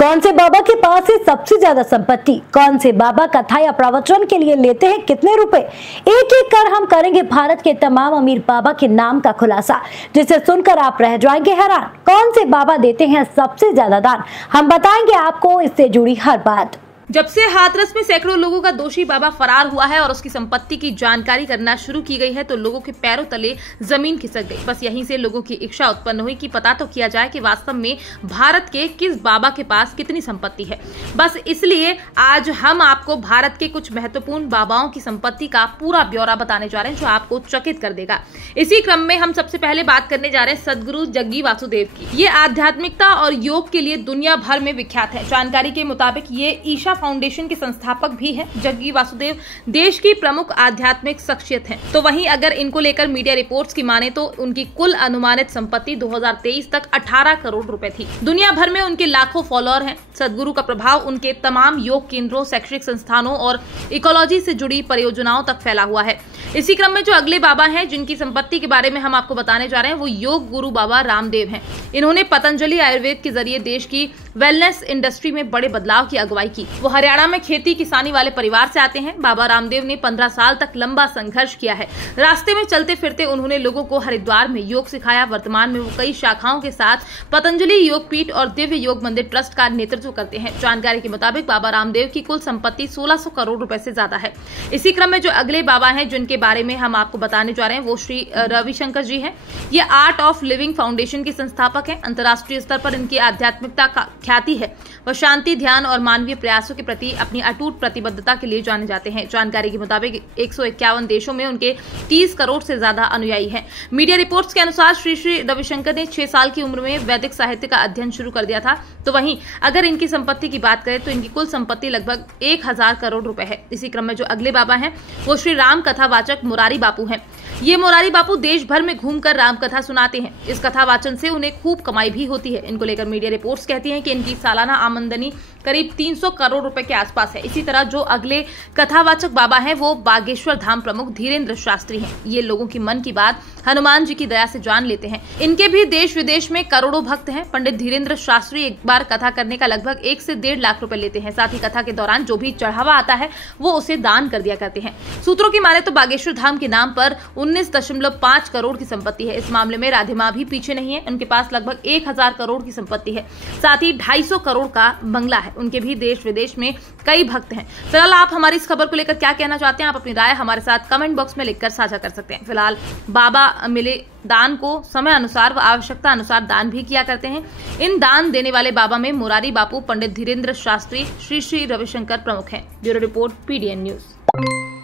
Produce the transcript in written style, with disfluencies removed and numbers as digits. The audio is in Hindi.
कौन से बाबा के पास है सबसे ज्यादा संपत्ति, कौन से बाबा कथा या प्रवचन के लिए लेते हैं कितने रुपए, एक एक कर हम करेंगे भारत के तमाम अमीर बाबा के नाम का खुलासा, जिसे सुनकर आप रह जाएंगे हैरान। कौन से बाबा देते हैं सबसे ज्यादा दान, हम बताएंगे आपको इससे जुड़ी हर बात। जब से हाथरस में सैकड़ों लोगों का दोषी बाबा फरार हुआ है और उसकी संपत्ति की जानकारी करना शुरू की गई है तो लोगों के पैरों तले जमीन खिसक गई। बस यहीं से लोगों की इच्छा उत्पन्न हुई कि पता तो किया जाए कि वास्तव में भारत के किस बाबा के पास कितनी संपत्ति है। बस इसलिए आज हम आपको भारत के कुछ महत्वपूर्ण बाबाओं की संपत्ति का पूरा ब्यौरा बताने जा रहे हैं जो आपको चकित कर देगा। इसी क्रम में हम सबसे पहले बात करने जा रहे हैं सदगुरु जग्गी वासुदेव की। ये आध्यात्मिकता और योग के लिए दुनिया भर में विख्यात है। जानकारी के मुताबिक ये ईशा फाउंडेशन के संस्थापक भी हैं। जग्गी वासुदेव देश की प्रमुख आध्यात्मिक शख्सियत हैं। तो वहीं अगर इनको लेकर मीडिया रिपोर्ट्स की माने तो उनकी कुल अनुमानित संपत्ति 2023 तक 18 करोड़ रुपए थी। दुनिया भर में उनके लाखों फॉलोअर हैं। सदगुरु का प्रभाव उनके तमाम योग केंद्रों, शैक्षिक संस्थानों और इकोलॉजी से जुड़ी परियोजनाओं तक फैला हुआ है। इसी क्रम में जो अगले बाबा हैं जिनकी संपत्ति के बारे में हम आपको बताने जा रहे हैं वो योग गुरु बाबा रामदेव हैं। इन्होंने पतंजलि आयुर्वेद के जरिए देश की वेलनेस इंडस्ट्री में बड़े बदलाव की अगुवाई की। वो हरियाणा में खेती किसानी वाले परिवार से आते हैं। बाबा रामदेव ने 15 साल तक लंबा संघर्ष किया है। रास्ते में चलते फिरते उन्होंने लोगों को हरिद्वार में योग सिखाया। वर्तमान में वो कई शाखाओं के साथ पतंजलि योग पीठ और दिव्य योग मंदिर ट्रस्ट का नेतृत्व करते हैं। जानकारी के मुताबिक बाबा रामदेव की कुल संपत्ति 1600 करोड़ रुपए से ज्यादा है। इसी क्रम में जो अगले बाबा हैं जिनके बारे में हम आपको बताने जा रहे हैं वो श्री रविशंकर जी हैं। ये आर्ट ऑफ लिविंग फाउंडेशन के संस्थापक हैं। अंतर्राष्ट्रीय स्तर पर इनकी आध्यात्मिकता का ख्याति है। वह शांति, ध्यान और मानवीय प्रयासों के प्रति अपनी अटूट प्रतिबद्धता के लिए जाने जाते हैं। जानकारी के मुताबिक 151 देशों में उनके 30 करोड़ से ज्यादा अनुयायी हैं। मीडिया रिपोर्ट्स के अनुसार श्री रविशंकर ने 6 साल की उम्र में वैदिक साहित्य का अध्ययन शुरू कर दिया था। तो वहीं अगर इनकी संपत्ति की बात करें तो इनकी कुल संपत्ति लगभग 1000 करोड़ रुपए है। इसी क्रम में जो अगले बाबा हैं वो श्री राम कथावाचक मुरारी बापू हैं। ये मुरारी बापू देश भर में घूमकर राम कथा सुनाते हैं। इस कथावाचन से उन्हें खूब कमाई भी होती है। इनको लेकर मीडिया रिपोर्ट्स कहती हैं कि इनकी सालाना आमदनी करीब 300 करोड़ रुपए के आसपास है। इसी तरह जो अगले कथावाचक बाबा हैं वो बागेश्वर धाम प्रमुख धीरेन्द्र शास्त्री हैं। ये लोगों की मन की बात हनुमान जी की दया से जान लेते हैं। इनके भी देश विदेश में करोड़ों भक्त हैं। पंडित धीरेन्द्र शास्त्री एक बार कथा करने का लगभग 1 से 1.5 लाख रुपए लेते हैं। साथ ही कथा के दौरान जो भी चढ़ावा आता है वो उसे दान कर दिया करते हैं। सूत्रों की माने तो बागेश्वर धाम के नाम पर 19.5 करोड़ की संपत्ति है। इस मामले में राधे मां भी पीछे नहीं है। उनके पास लगभग 1000 करोड़ की संपत्ति है। साथ ही 250 करोड़ का बंगला है। उनके भी देश विदेश में कई भक्त हैं। फिलहाल आप हमारी इस खबर को लेकर क्या कहना चाहते हैं, आप अपनी राय हमारे साथ कमेंट बॉक्स में लिखकर साझा कर सकते हैं। फिलहाल बाबा मिले दान को समय अनुसार व आवश्यकता अनुसार दान भी किया करते हैं। इन दान देने वाले बाबा में मुरारी बापू, पंडित धीरेन्द्र शास्त्री, श्री रविशंकर प्रमुख हैं। Bureau report, PDN news.